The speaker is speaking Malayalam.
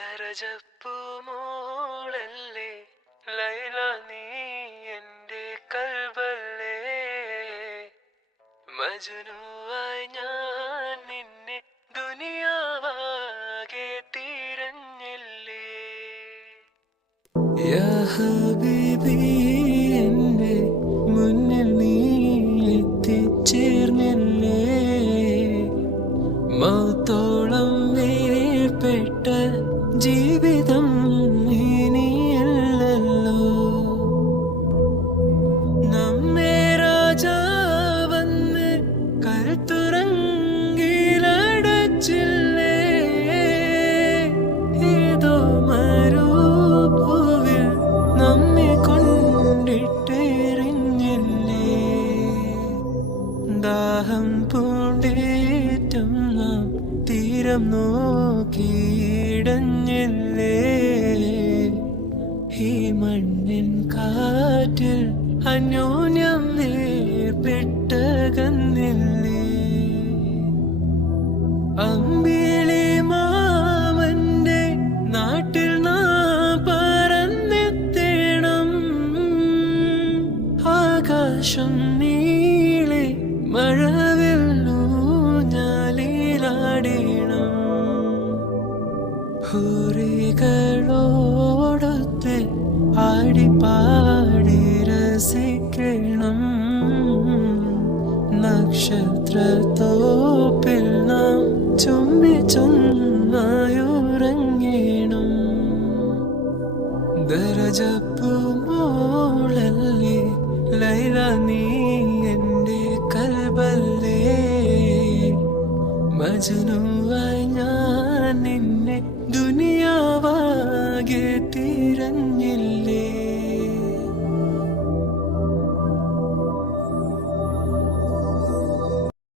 ദരജപ്പൂ മോളല്ലേ ലൈല നീ എൻ്റെ കൽബല്ലേ മജ്നുവായി ഞാൻ നിന്നെ ദുനിയാവാകെ തിരഞ്ഞില്ലേ യാ ഹബീബി എൻ്റെ മുന്നിൽ നീ എത്തിച്ചേർന്നില്ലേ മൗത്തോളം വേർപെട്ട ജീവിതം ഇനിയല്ലല്ലോ നമ്മെ രാജാവന്ന് കൽത്തുറങ്കിലടച്ചില്ലേ ഏതോ മരുഭൂവിൽ നമ്മെ കൊണ്ടിട്ടെറിഞ്ഞില്ലേ ദാഹം പൂണ്ടേറ്റം നാം തീരം നോക്കിയിടഞ്ഞില്ലേ ഈ മണ്ണിൻ കാറ്റിൽ അന്യോന്യം വേർപെട്ടകന്നില്ലേ അമ്പിളി മാമന്റെ നാട്ടിൽ നാം പറന്നെത്തേണം ആകാശം നീളെ മഴവില്ലൂഞ്ഞാലിലാടേണം ഹൂറികളോടൊത്ത് ആടിപ്പാടി രസിക്കണം നക്ഷത്രത്തോപ്പിൽ നാം ചുംബിച്ചൊന്നായുറങ്ങണം ദരജപ്പൂ മോളല്ലേ ലൈല നീ എൻ്റെ കൽബല്ലേ മജ്നുവായി ഞാൻ നിന്നെ